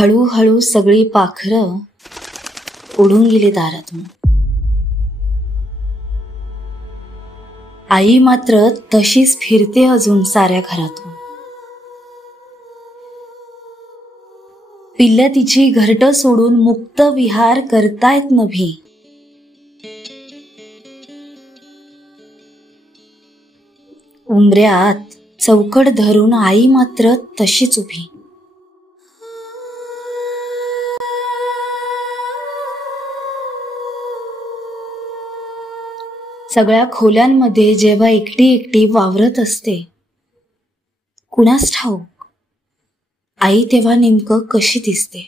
हळूहळू सगळी पाखरं उडून गेली दारातून. आई मात्र तशीच फिरते अजून साऱ्या घरातून. पिल्लं तिची घरटं सोडून मुक्त विहार करतायत नभी. उंबऱ्यात चौकट धरून आई मात्र तशीच उभी. सगळ्या खोल्यांमध्ये जेव्हा एकटी एकटी वावरत असते, कुणास ठाऊक आई तेव्हा नेमकं कशी दिसते.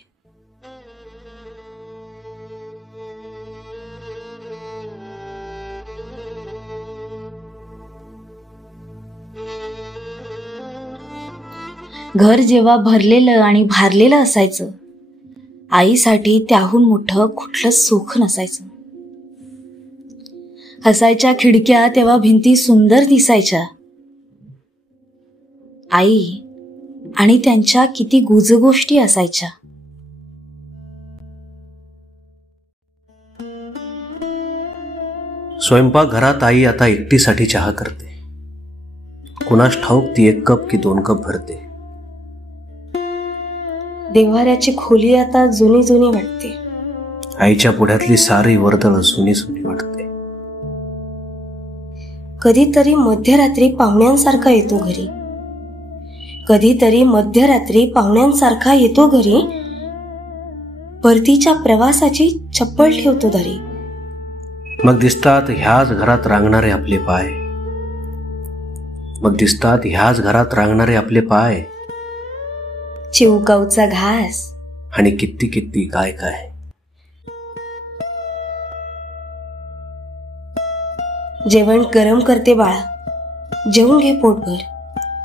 घर जेव्हा भरलेलं आणि भारलेलं असायचं, आईसाठी त्याहून मोठं कुठलं सुख नसायचं. हसायच्या खिडक्या तेव्हा भिंती सुंदर दिसायच्या. आई आणि त्यांच्या किती गुजगोष्टी असायच्या. स्वयंपाकघरात आई आता एकटीसाठी चहा करते. कुणास ठाऊक ती 1 कप की 2 कप भरते. देव्हाऱ्याची खोली आता जुनी जुनी वाटते. आईच्या पुढ्यातली सारी वर्दळ जुनी जुनी वाटते. कधीतरी मध्यरात्री पाहुण्यांसारखा येतो घरी. कधीतरी मध्यरात्री पाहुण्यांसारखा येतो घरी. परतीच्या प्रवासाची चप्पल ठेवतो धरी. मग दिसतात ह्याच घरात रांगणारे आपले पाय. मग दिसतात ह्याच घरात रांगणारे आपले पाय. चिवकाऊचा घास आणि किती किती काय काय. जेवण गरम करते बाळा, जेवून घे पोटभर.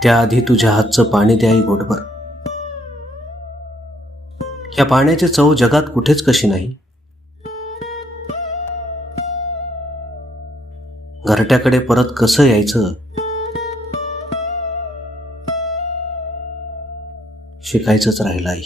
त्याआधी तुझ्या हातचं पाणी दे आई घोटभर. या पाण्याची चव जगात कुठेच कशी नाही. घरट्याकडे परत कसं यायचं शिकायचंच राहिलं आई.